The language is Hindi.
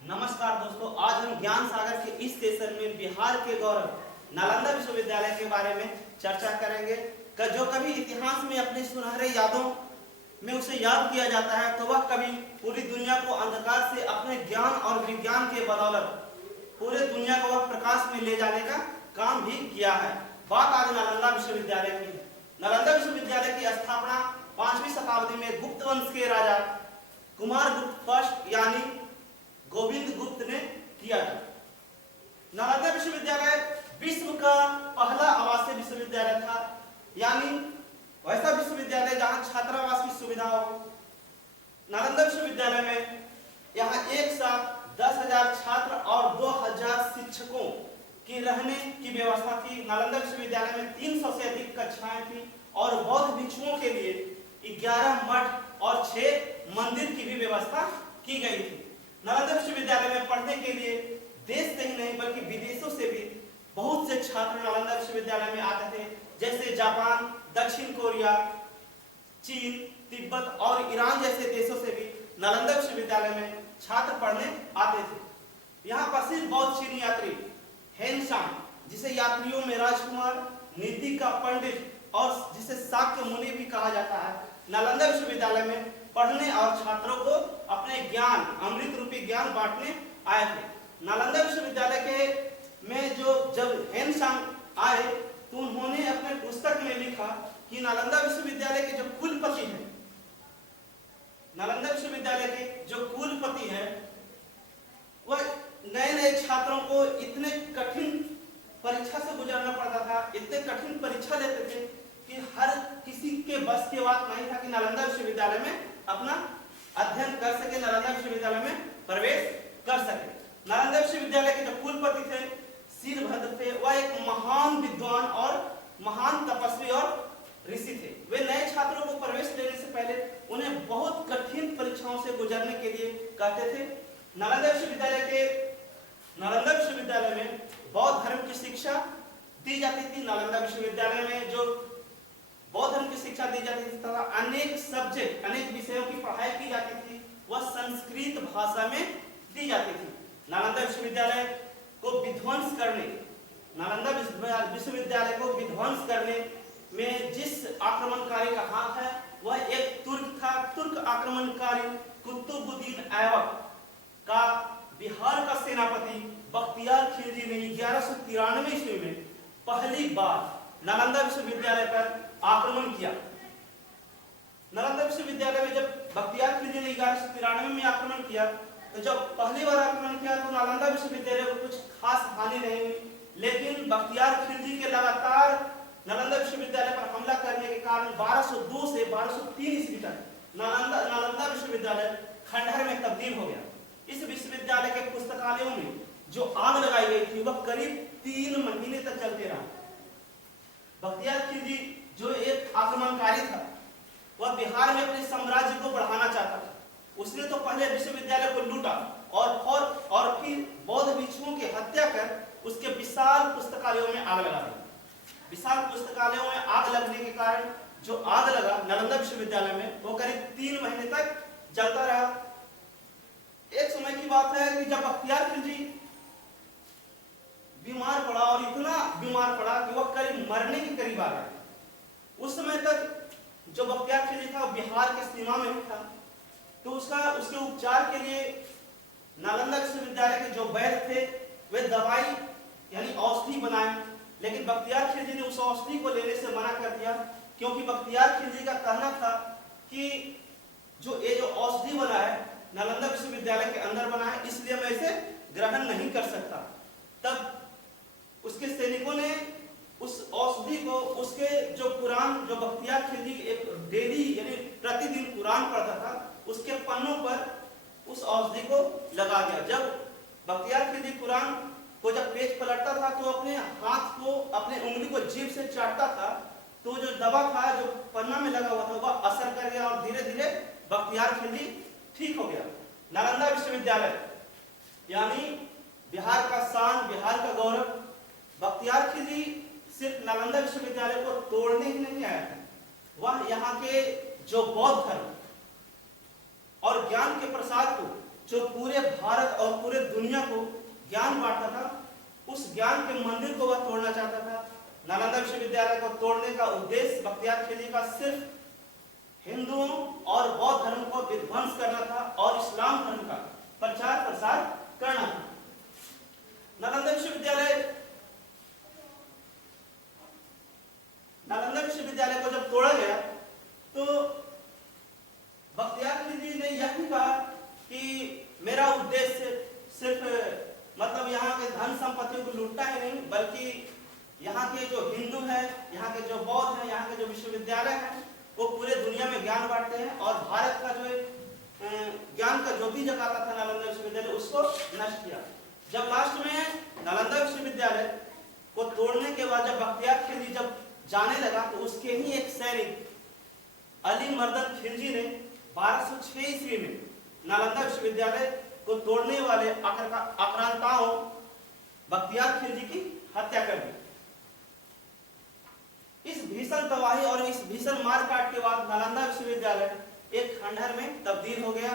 नमस्कार दोस्तों, आज हम ज्ञान सागर के इस सेशन में बिहार के गौरव नालंदा विश्वविद्यालय के बारे में चर्चा करेंगे। जो कभी इतिहास में अपने सुनहरे यादों में उसे याद किया जाता है, तो वह कभी पूरी दुनिया को अंधकार से अपने ज्ञान और विज्ञान के बदौलत पूरे दुनिया को वह प्रकाश में ले जाने का काम भी किया है। बात आज नालंदा विश्वविद्यालय की है। नालंदा विश्वविद्यालय की स्थापना 5वीं शताब्दी में गुप्त वंश के राजा कुमारगुप्त फर्स्ट यानी गोविंद गुप्त ने किया था। नालंदा विश्वविद्यालय विश्व का पहला आवासीय विश्वविद्यालय था, यानी वैसा विश्वविद्यालय जहां छात्रावास की सुविधा हो। नालंदा विश्वविद्यालय में यहाँ एक साथ 10,000 छात्र और 2,000 शिक्षकों की रहने की व्यवस्था थी। नालंदा विश्वविद्यालय में 300 से अधिक कक्षाएं थी और बौद्ध भिक्षुओं के लिए 11 मठ और 6 मंदिर की भी व्यवस्था की गई थी। नालंदा विश्वविद्यालय में पढ़ने के लिए देश से ही नहीं बल्कि विदेशों से भी बहुत से छात्र नालंदा विश्वविद्यालय में आते थे, जैसे जापान, दक्षिण कोरिया, चीन, तिब्बत और ईरान जैसे देशों से भी नालंदा विश्वविद्यालय में छात्र पढ़ने आते थे। यहाँ प्रसिद्ध बौद्ध चीनी यात्री हेनसांग, जिसे यात्रियों में राजकुमार, नीति का पंडित और जिसे शाक्य मुनि भी कहा जाता है, नालंदा विश्वविद्यालय में पढ़ने और छात्रों को अपने ज्ञान, अमृत रूपी ज्ञान बांटने आए थे। नालंदा विश्वविद्यालय के में जब हेनसांग आए तो उन्होंने अपने पुस्तक में लिखा कि नालंदा विश्वविद्यालय के जो कुलपति हैं, नालंदा विश्वविद्यालय के जो कुलपति हैं, वह नए छात्रों को इतने कठिन परीक्षा से गुजरना पड़ता था, इतने कठिन परीक्षा लेते थे कि हर किसी के बस की बात नहीं था कि नालंदा विश्वविद्यालय में अपना अध्ययन कर सके, नालंदा विश्वविद्यालय में प्रवेश कर सके। नालंदा विश्वविद्यालय के जो कुलपति थे शीलभद्र थे, वह एक महान विद्वान और महान तपस्वी और ऋषि थे। वे नए छात्रों को प्रवेश लेने से पहले उन्हें बहुत कठिन परीक्षाओं से गुजरने के लिए कहते थे। नालंदा विश्वविद्यालय में बौद्ध धर्म की शिक्षा दी जाती थी। नालंदा विश्वविद्यालय में जो बौद्ध धर्म की शिक्षा दी जाती थी तथा अनेक विषयों की पढ़ाई की जाती थी, वह संस्कृत भाषा में दी जाती थी। नालंदा विश्वविद्यालय को विध्वंस करने में जिस आक्रमणकारी का हाथ है, वह एक तुर्क था। तुर्क आक्रमणकारी कुतुबुद्दीन ऐबक का बिहार का सेनापति बख्तियार खिलजी ने 1193 ईस्वी में पहली बार नालंदा विश्वविद्यालय पर आक्रमण किया। नालंदा विश्वविद्यालय में जब बख्तियार खिलजी ने 1193 में आक्रमण किया, तो जब पहली बार आक्रमण किया तो नालंदा विश्वविद्यालय को कुछ खास हानि नहीं हुई, लेकिन बख्तियार खिलजी के लगातार नालंदा विश्वविद्यालय पर हमला करने के कारण 1202 से 1203 ईस्वी तक नालंदा विश्वविद्यालय खंडहर में तब्दील हो गया। इस विश्वविद्यालय के पुस्तकालयों में जो आग लगाई गई थी, वह करीब 3 महीने तक चलते रहा। बख्तियार खिलजी जो एक आक्रमणकारी था, वह बिहार में अपने साम्राज्य को बढ़ाना चाहता था। उसने तो पहले विश्वविद्यालय को लूटा और फिर बौद्ध भिक्षुओं की हत्या कर उसके विशाल पुस्तकालयों में आग लगा दी। विशाल पुस्तकालयों में आग लगने के कारण जो आग लगा नालंदा विश्वविद्यालय में, वो करीब 3 महीने तक जलता रहा। एक समय की बात है कि जब बख्तियार खिलजी बीमार पड़ा और इतना बीमार पड़ा कि वह करीब मरने के करीब आ गया। उस समय तक जो बख्तियार खिलजी था, बिहार के सीमा में भी था, तो उसके उपचार के लिए नालंदा विश्वविद्यालय के जो वैद्य थे, वे दवाई यानी औषधि बनाए, लेकिन बख्तियार खिलजी ने उस औषधि को लेने से मना कर दिया, क्योंकि बख्तियार खिलजी का कहना था कि जो औषधि बना है नालंदा विश्वविद्यालय के अंदर बना है, इसलिए मैं इसे ग्रहण नहीं कर सकता। तब उसके सैनिकों ने उस औषधि को उसके जो बख्तियार खिलजी एक डेली यानी प्रतिदिन कुरान पढ़ता था, उसके पन्नों पर उस औषधि को लगा दिया। जब बख्तियार खिलजी कुरान को जब पेज पलटता था, तो अपने हाथ को, अपने उंगली को जीभ से चाटता था, तो जो दवा था जो पन्ना में लगा हुआ था, वह असर कर गया और धीरे धीरे बख्तियार खिलजी ठीक हो गया। नालंदा विश्वविद्यालय यानी बिहार का शान, बिहार का गौरव। बख्तियार खिलजी सिर्फ नालंदा विश्वविद्यालय को तोड़ने ही नहीं आया था, वह यहाँ के जो बौद्ध धर्म और ज्ञान के प्रसार को जो पूरे भारत और पूरे दुनिया को ज्ञान बांटता था, उस ज्ञान के मंदिर को वह तोड़ना चाहता था। नालंदा विश्वविद्यालय को तोड़ने का उद्देश्य बख्तियार खिलजी का सिर्फ हिंदुओं और बौद्ध धर्म को विध्वंस करना था और इस्लाम धर्म का प्रचार प्रसार करना था। नालंदा विश्वविद्यालय को जब तोड़ा गया तो बख्तियार खिलजी ने यह भी कहा कि मेरा उद्देश्य सिर्फ मतलब यहाँ के धन संपत्ति को लूटना ही नहीं, बल्कि यहाँ के जो हिंदू हैं, यहाँ के जो बौद्ध हैं, यहाँ के जो विश्वविद्यालय हैं, वो पूरे दुनिया में ज्ञान बांटते हैं और भारत का जो ज्ञान का ज्योति जगाता था नालंदा विश्वविद्यालय, उसको नष्ट किया। जब लास्ट में नालंदा विश्वविद्यालय को तोड़ने के बाद जब बख्तियार खिलजी जब जाने लगा तो उसके ही एक सैनिक अली मर्दन खिलजी ने 1206 ईस्वी में नालंदा विश्वविद्यालय को तोड़ने वाले आक्रांताओं बख्तियार खिलजी की हत्या कर दी। इस भीषण तबाही और इस भीषण मारकाट के बाद नालंदा विश्वविद्यालय एक खंडहर में तब्दील हो गया।